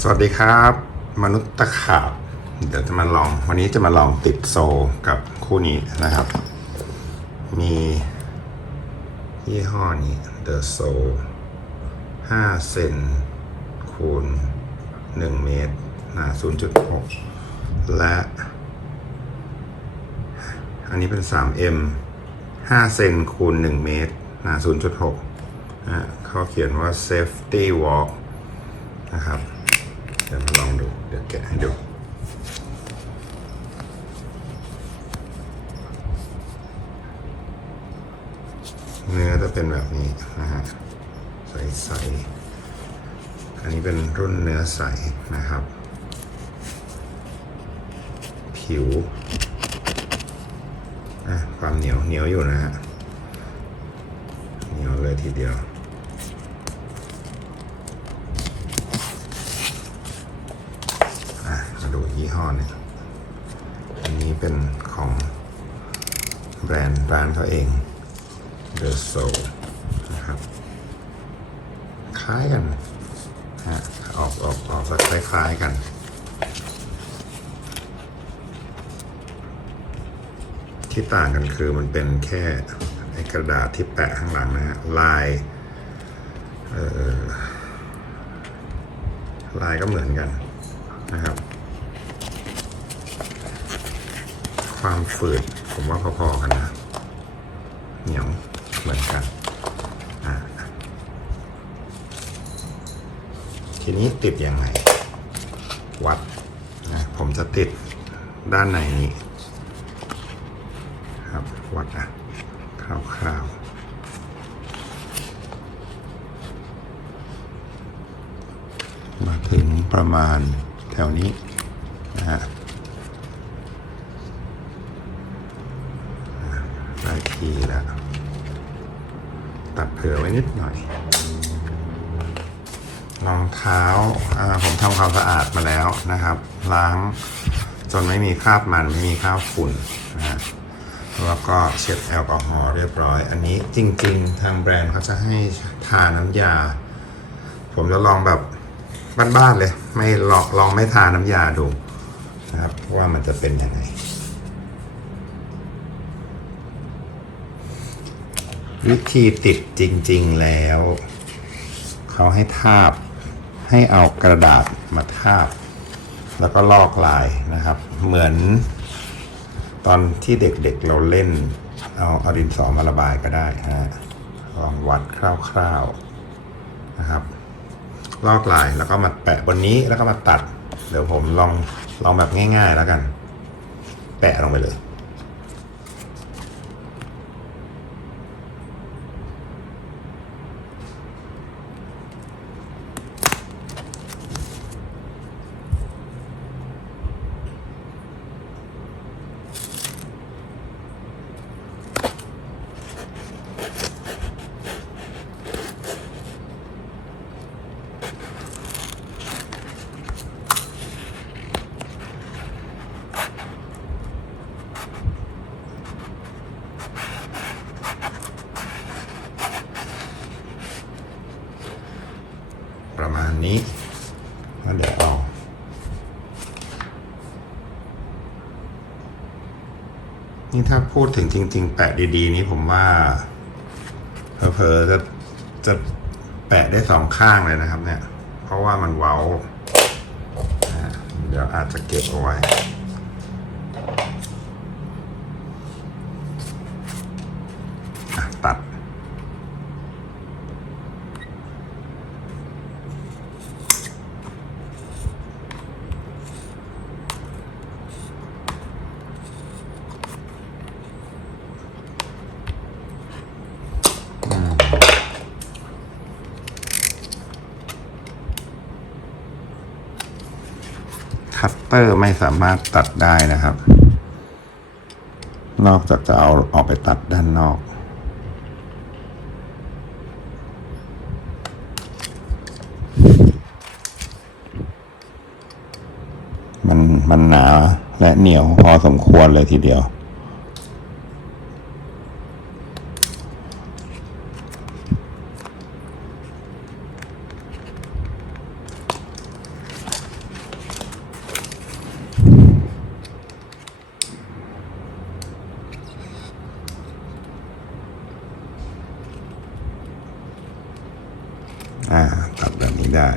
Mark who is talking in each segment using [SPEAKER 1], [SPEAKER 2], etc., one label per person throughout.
[SPEAKER 1] สวัสดีครับ มนุษย์ตะขาบ เดี๋ยวจะมาลอง วันนี้จะมาลองติดโซกับคู่นี้นะครับ มียี่ห้อนี้ The Soul 5เซนคูณ 1 เมตรหนา0.6 และ อันนี้เป็น 3M 5เซนคูณ 1 เมตรหนา0.6อะเขาเขียนว่า safety walk นะครับ ดี๋ยวลองดู เดี๋ยวแกะให้ดูเนื้อจะเป็นแบบนี้นะฮะใสๆอันนี้เป็นรุ่นเนื้อใสนะครับ ผิวความเหนียวเหนียวอยู่นะฮะเหนียวเลยทีเดียว อะมาดู ยี่ห้อหนึงอันนี้เป็นของแบรนด์ร้านเขาเอง The Soul นะครับ คล้ายกันฮะออกออกออกจะคล้ายๆกันที่ต่างกันคือมันเป็นแค่ไอกระดาษที่แปะข้างหลังนะฮะลายเอ่อลายก็เหมือนกันนะครับ ความฝืดผมว่าพอๆกันนะ เหนียวเหมือนกันทีนี้ติดยังไง วัดนะผมจะติดด้านในนี้ครับวัดอะคร่าวๆมาถึงประมาณแถวนี้นะฮะ ได้ทีแล้ว ตัดเผื่อไว้นิดหน่อยรองเท้าาผมทำความสะอาดมาแล้วนะครับ ล้างจนไม่มีคราบมันไม่มีคราบฝุ่นนะฮะแล้วก็เช็ดแอลกอฮอล์เรียบร้อย อันนี้จริง ๆ ทางแบรนด์เขาจะให้ทาน้ำยา ผมจะลองแบบบ้านๆเลย ไม่ลองลองไม่ทาน้ำยาดูนะครับว่ามันจะเป็นยังไง วิธีติดจริง ๆแล้ว เขาให้ทาบ ให้เอากระดาษมาทาบ แล้วก็ลอกลายนะครับ เหมือนตอนที่เด็กๆเราเล่น เอาเอาดินสอมาระบายก็ได้ฮะลองวัดคร่าวๆนะครับ ลอกลายแล้วก็มาแปะบนนี้แล้วก็มาตัด เดี๋ยวผมลองลองแบบง่าย ๆ แล้วกัน แปะลงไปเลย ประมาณนี้แล้วเดี๋ยวเอา นี่ถ้าพูดถึงจริง ๆ แปะดีๆ นี้ผมว่าเพอๆจะจะแปะได้สองข้างเลยนะครับ เนี่ย เพราะว่ามันเว้าอ่าเดี๋ยวอาจจะเก็บเอาไว้ อะ ตัด คัต เตอร์ไม่สามารถตัดได้นะครับ นอกจากจะเอาออกไปตัดด้านนอก มันมันหนาและเหนียวพอสมควรเลยทีเดียว ได้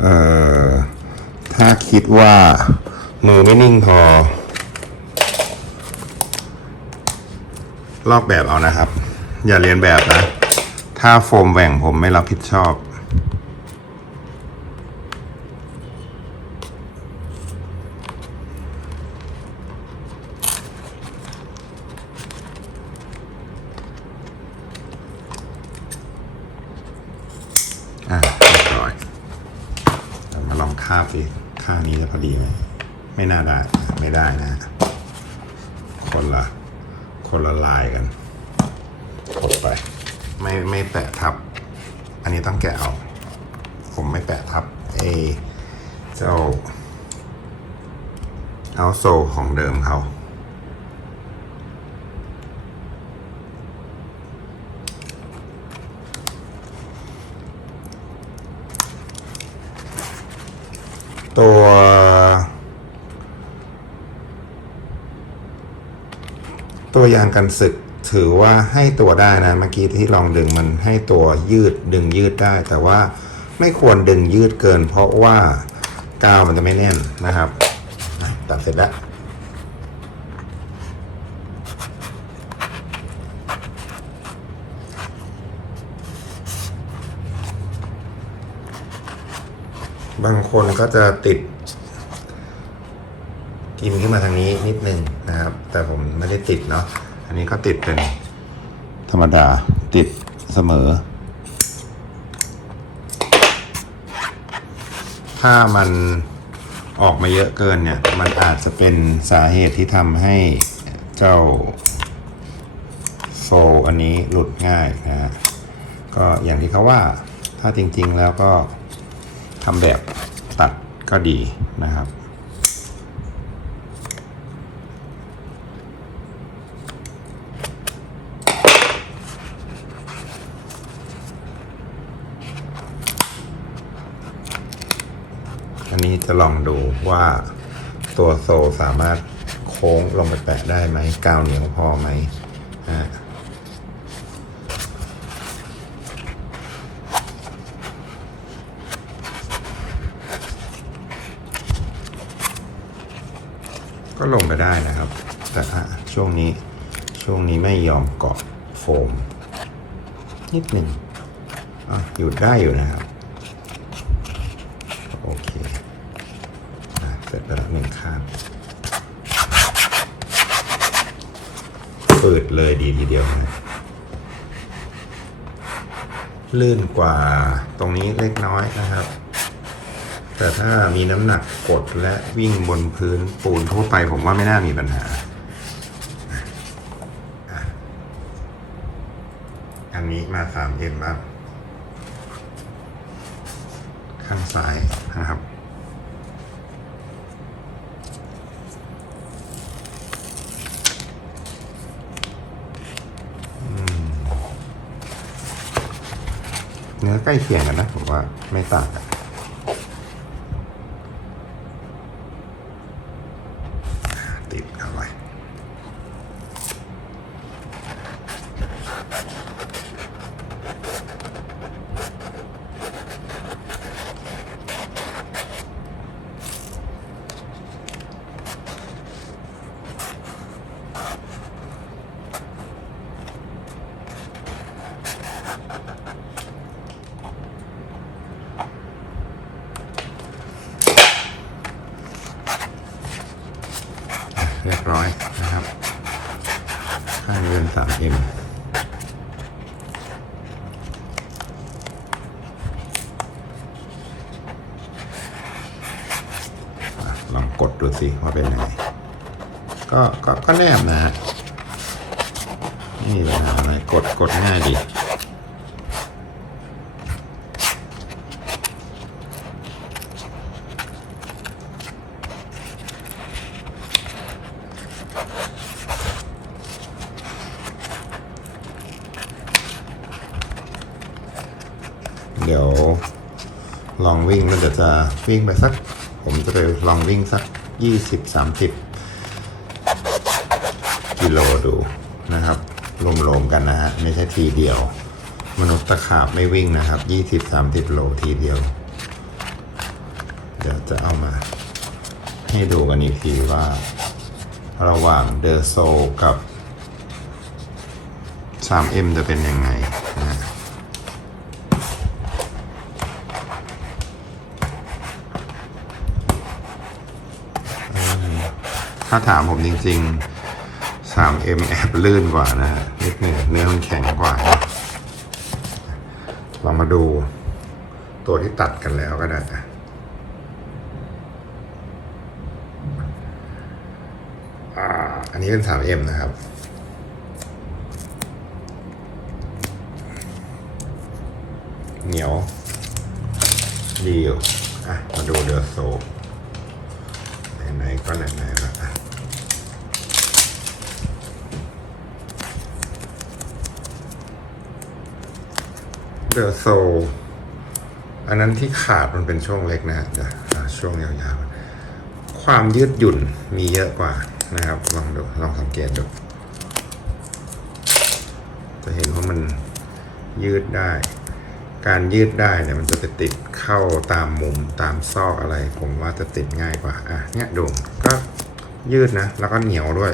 [SPEAKER 1] เอ่อถ้าคิดว่ามือไม่นิ่งพอ ลอกแบบเอานะครับ อย่าเรียนแบบนะ ถ้าโฟมแหว่งผมไม่รับผิดชอบ อะเรียบร้อยเรามาลองคาบสิข้านี้จะพอดีไหมไม่น่าได้ ไม่ได้นะ คนละ คนละลายกัน กดไป ไม่ไม่แปะทับ อันนี้ต้องแกะเอาผมไม่แปะทับเอเจ้าเอาโซของเดิมเขาตัว ตัวยางกันสึก ถือว่าให้ตัวได้นะเมื่อกี้ที่ลองดึงมันให้ตัวยืดดึงยืดได้ แต่ว่าไม่ควรดึงยืดเกิน เพราะว่ากาวมันจะไม่แน่นนะครับตัดเสร็จแล้วบางคนก็จะติดกินขึ้นมาทางนี้นิดนึงนะครับ แต่ผมไม่ได้ติดเนาะ อันนี้ก็ติดเป็นธรรมดาติดเสมอ ถ้ามันออกมาเยอะเกินเนี่ย มันอาจจะเป็นสาเหตุที่ทำให้เจ้าโฟลอันนี้หลุดง่ายนะฮะก็อย่างที่เขาว่าถ้าจริงๆแล้วก็ทำแบบตัดก็ดีนะครับ จะลองดูว่าตัวโซสามารถโค้งลงไปแปะได้ไหมกาวเหนียวพอไหมฮะก็ลงไปได้นะครับ แต่อะช่วงนี้ช่วงนี้ไม่ยอมเกาะโฟมนิดหนึ่งออยู่ได้อยู่นะครับ โอเค เสร็จแล้วหนึ่งข้างเปิดเลยดีทีเดียวนะลื่นกว่าตรงนี้เล็กน้อยนะครับ แต่ถ้ามีน้ำหนักกดและวิ่งบนพื้นปูนทั่วไปผมว่าไม่น่ามีปัญหา อันนี้มา 3M บ้างข้างซ้ายนะครับ เนื้อใกล้เคียงกันนะผมว่าไม่ต่างกันติดเข้าไปเรียบร้อยนะครับ ข้ เรือน 3M อะลองกดดูสิว่าเป็นยังไงก็ก็ก็แนบนะฮะไม่มีปัญหาอะไรกดกดง่ายดี เดี๋ยวลองวิ่งแล้วเดี๋ยวจะวิ่งไปสัก ผมจะไปลองวิ่งสักยี่สิบสามสิบกิโลดูนะครับรวมๆกันนะฮะ ไม่ใช่ทีเดียว มนุษย์ตะขาบไม่วิ่งนะครับยี่สิบสามสิบโลทีเดียว เดี๋ยวจะเอามาให้ดูกันอีกทีว่า ระหว่างเดอโซกับ 3M จะเป็นยังไงนะฮะอืม ถ้าถามผมจริง ๆ 3M แอบลื่นกว่านะฮะนิดหนึ่งเนื้อมันแข็งกว่า เรามาดูตัวที่ตัดกันแล้วก็ได้นะอันนี้เป็น 3M นะครับ เหนียว ดีอยู่ อะ มาดูเดือโซไหนๆก็ไหนๆแล้วอะ เดือโซอันนั้นที่ขาดมันเป็นช่วงเล็กนะฮะเดี๋ยวอะช่วงยาวๆ ความยืดหยุ่นมีเยอะกว่านะครับ ลองดูลองสังเกตดู จะเห็นว่ามันยืดได้ การยืดได้เนี่ยมันจะไปติดเข้าตามมุมตามซอกอะไร ผมว่าจะติดง่ายกว่า อะเนี่ยดูก็ยืดนะ แล้วก็เหนียวด้วย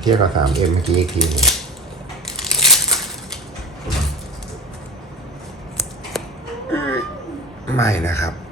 [SPEAKER 1] เทียบกับ 3M เมื่อกี้อีกทีหนึ่ง ไม่นะครับ